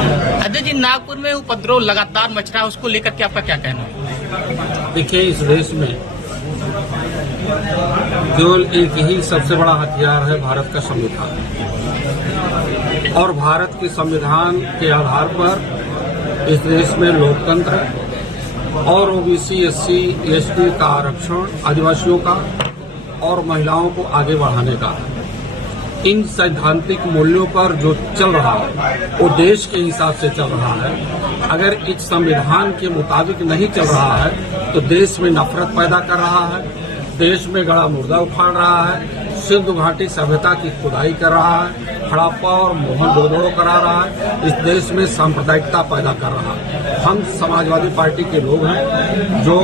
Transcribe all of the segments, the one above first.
अजय जी, नागपुर में उपद्रव लगातार मच रहा है, उसको लेकर के आपका क्या कहना है? देखिए, इस देश में केवल एक ही सबसे बड़ा हथियार है, भारत का संविधान। और भारत के संविधान के आधार पर इस देश में लोकतंत्र और ओबीसी, एससी, एसटी का आरक्षण, आदिवासियों का और महिलाओं को आगे बढ़ाने का, इन सैद्धांतिक मूल्यों पर जो चल रहा है वो देश के हिसाब से चल रहा है। अगर इस संविधान के मुताबिक नहीं चल रहा है तो देश में नफरत पैदा कर रहा है, देश में गड़ा मुर्दा उखाड़ रहा है, सिंधु घाटी सभ्यता की खुदाई कर रहा है, हड़प्पा और मोहनजोदड़ो करा रहा है, इस देश में सांप्रदायिकता पैदा कर रहा है। हम समाजवादी पार्टी के लोग हैं जो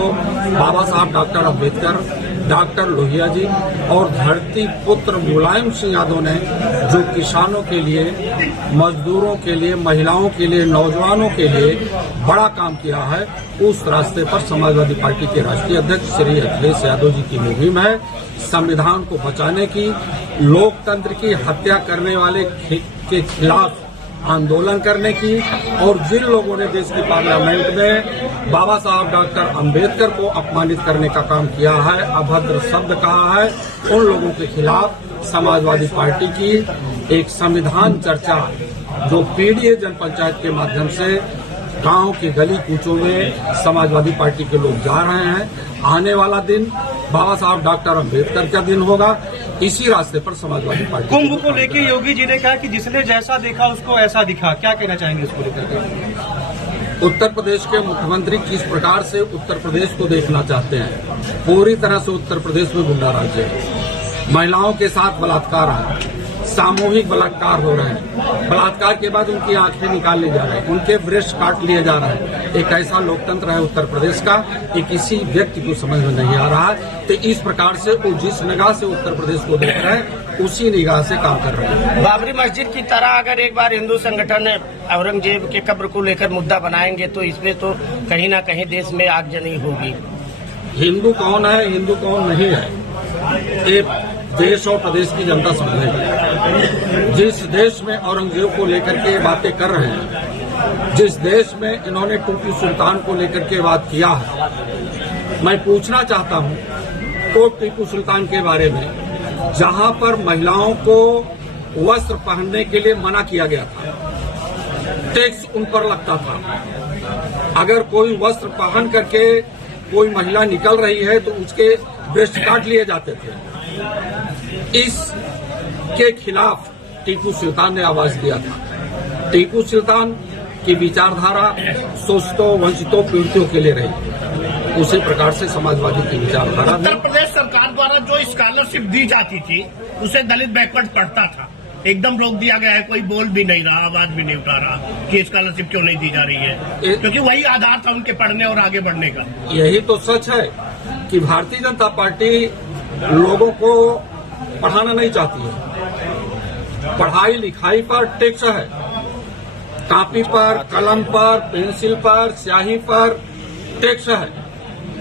बाबा साहब डॉक्टर अम्बेडकर, डॉक्टर लोहिया जी और धरती पुत्र मुलायम सिंह यादव ने जो किसानों के लिए, मजदूरों के लिए, महिलाओं के लिए, नौजवानों के लिए बड़ा काम किया है, उस रास्ते पर समाजवादी पार्टी के राष्ट्रीय अध्यक्ष श्री अखिलेश यादव जी की मुहिम है संविधान को बचाने की, लोकतंत्र की हत्या करने वाले के खिलाफ आंदोलन करने की। और जिन लोगों ने देश की पार्लियामेंट में बाबा साहब डॉक्टर अंबेडकर को अपमानित करने का काम किया है, अभद्र शब्द कहा है, उन लोगों के खिलाफ समाजवादी पार्टी की एक संविधान चर्चा जो पीडीए जनपंचायत के माध्यम से गांव की गली कूचों में समाजवादी पार्टी के लोग जा रहे हैं। आने वाला दिन बाबा साहब डॉक्टर अम्बेडकर का दिन होगा। इसी रास्ते पर समाजवादी पार्टी कुंभ को लेकर योगी जी ने कहा कि जिसने जैसा देखा उसको ऐसा दिखा, क्या कहना चाहेंगे इसको लेकर? उत्तर प्रदेश के मुख्यमंत्री किस प्रकार से उत्तर प्रदेश को देखना चाहते हैं? पूरी तरह से उत्तर प्रदेश में गुंडा राज्य है, महिलाओं के साथ बलात्कार है, सामूहिक बलात्कार हो रहे हैं, बलात्कार के बाद उनकी आंखें निकाल ली जा रही है, उनके ब्रेस्ट काट लिए जा रहे हैं। एक ऐसा लोकतंत्र है उत्तर प्रदेश का कि किसी व्यक्ति को समझ में नहीं आ रहा है। तो इस प्रकार से वो जिस निगाह से उत्तर प्रदेश को देख रहे हैं उसी निगाह से काम कर रहे हैं। बाबरी मस्जिद की तरह अगर एक बार हिंदू संगठन औरंगजेब के कब्र को लेकर मुद्दा बनाएंगे तो इसमें तो कहीं ना कहीं देश में आगजनी होगी। हिंदू कौन है, हिंदू कौन नहीं है, ये देश और प्रदेश की जनता समझेगी। जिस देश में औरंगजेब को लेकर के बातें कर रहे हैं, जिस देश में इन्होंने टीपू सुल्तान को लेकर के बात किया है, मैं पूछना चाहता हूं तो टीपू सुल्तान के बारे में, जहां पर महिलाओं को वस्त्र पहनने के लिए मना किया गया था, टैक्स उन पर लगता था। अगर कोई वस्त्र पहन करके कोई महिला निकल रही है तो उसके ब्रेस्ट काट लिए जाते थे। इसके खिलाफ टीपू सुल्तान ने आवाज दिया था। टीपू सुल्तान की विचारधारा शोषितों, वंचितों, पीड़ितों के लिए रही। उसी प्रकार से समाजवादी की विचारधारा उत्तर प्रदेश सरकार द्वारा जो स्कॉलरशिप दी जाती थी उसे दलित बैकवर्ड पढ़ता था, एकदम रोक दिया गया है। कोई बोल भी नहीं रहा, आवाज भी नहीं उठा रहा कि स्कॉलरशिप क्यों नहीं दी जा रही है, क्योंकि वही आधार था उनके पढ़ने और आगे बढ़ने का। यही तो सच है कि भारतीय जनता पार्टी लोगों को पढ़ाना नहीं चाहती है। पढ़ाई लिखाई पर टैक्स है, कॉपी पर, कलम पर, पेंसिल पर, स्याही पर टैक्स है,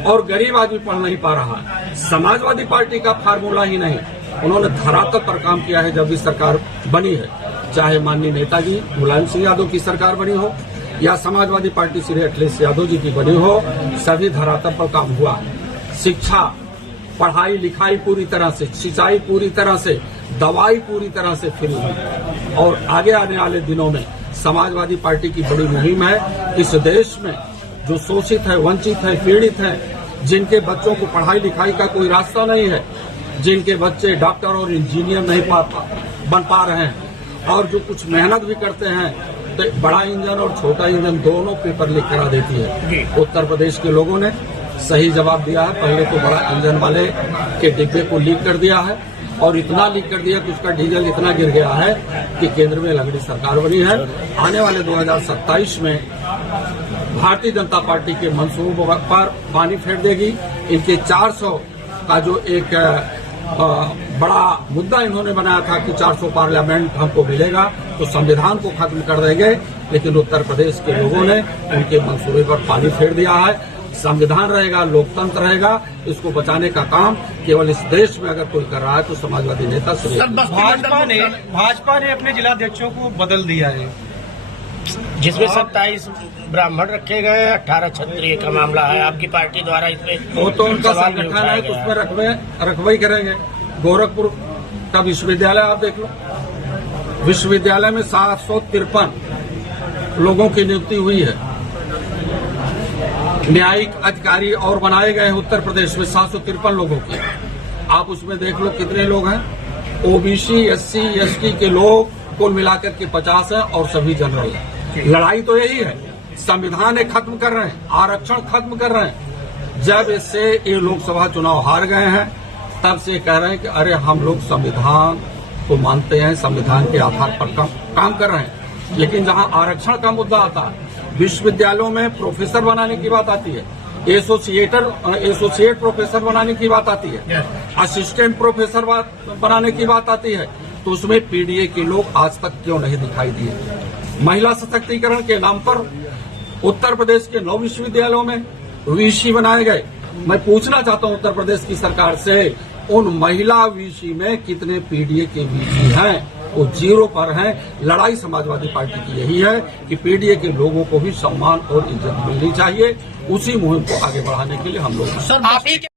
और गरीब आदमी पढ़ नहीं पा रहा है। समाजवादी पार्टी का फार्मूला ही नहीं, उन्होंने धरातल पर काम किया है। जब भी सरकार बनी है, चाहे माननीय नेताजी मुलायम सिंह यादव की सरकार बनी हो या समाजवादी पार्टी श्री अखिलेश यादव जी की बनी हो, सभी धरातल पर काम हुआ। शिक्षा, पढ़ाई लिखाई पूरी तरह से, सिंचाई पूरी तरह से, दवाई पूरी तरह से फ्री हुई। और आगे आने वाले दिनों में समाजवादी पार्टी की बड़ी मुहिम है। इस देश में जो शोषित है, वंचित है, पीड़ित है, जिनके बच्चों को पढ़ाई लिखाई का कोई रास्ता नहीं है, जिनके बच्चे डॉक्टर और इंजीनियर नहीं बन पा रहे हैं, और जो कुछ मेहनत भी करते हैं तो बड़ा इंजन और छोटा इंजन दोनों पेपर लीक करा देती है। उत्तर प्रदेश के लोगों ने सही जवाब दिया है। पहले तो बड़ा इंजन वाले के डिब्बे को लीक कर दिया है, और इतना लीक कर दिया कि उसका डीजल इतना गिर गया है कि केंद्र में लंगड़ी सरकार बनी है। आने वाले 2027 में भारतीय जनता पार्टी के मंसूबों पर पानी फेर देगी। इनके 400 का जो एक बड़ा मुद्दा इन्होंने बनाया था कि 400 पार्लियामेंट हमको मिलेगा तो संविधान को खत्म कर देंगे, लेकिन उत्तर प्रदेश के लोगों ने उनके मंसूबे पर पानी फेर दिया है। संविधान रहेगा, लोकतंत्र रहेगा, इसको बचाने का काम केवल इस देश में अगर कोई कर रहा है तो समाजवादी नेता भाजपा ने अपने जिलाध्यक्षों को बदल दिया है। जिसमें 27 ब्राह्मण रखे गए हैं, 18 क्षत्रिय का मामला है। आपकी पार्टी द्वारा इसमें वो तो उनका सवाल नहीं संगठन है, तो उठाया उसमें रखवाई करेंगे। गोरखपुर का विश्वविद्यालय आप देख लो, विश्वविद्यालय में 753 लोगों की नियुक्ति हुई है। न्यायिक अधिकारी और बनाए गए हैं उत्तर प्रदेश में 753 लोगों के। आप उसमें देख लो कितने लोग हैं। ओबीसी, एससी, एसटी के लोग कुल मिलाकर के 50 हैं और सभी जनरल हैं। लड़ाई तो यही है, संविधान खत्म कर रहे हैं, आरक्षण खत्म कर रहे हैं। जब इससे ये लोकसभा चुनाव हार गए हैं तब से कह रहे हैं कि अरे हम लोग संविधान को मानते हैं, संविधान के आधार पर काम कर रहे हैं। लेकिन जहां आरक्षण का मुद्दा आता है, विश्वविद्यालयों में प्रोफेसर बनाने की बात आती है, एसोसिएट प्रोफेसर बनाने की बात आती है, असिस्टेंट प्रोफेसर बनाने की बात आती है, तो उसमें पीडीए के लोग आज तक क्यों नहीं दिखाई दिए? महिला सशक्तिकरण के नाम पर उत्तर प्रदेश के 9 विश्वविद्यालयों में वीसी बनाए गए। मैं पूछना चाहता हूं उत्तर प्रदेश की सरकार से, उन महिला वीसी में कितने पीडीए के वीसी हैं? वो 0 पर हैं। लड़ाई समाजवादी पार्टी की यही है कि पीडीए के लोगों को भी सम्मान और इज्जत मिलनी चाहिए। उसी मुहिम को आगे बढ़ाने के लिए हम लोग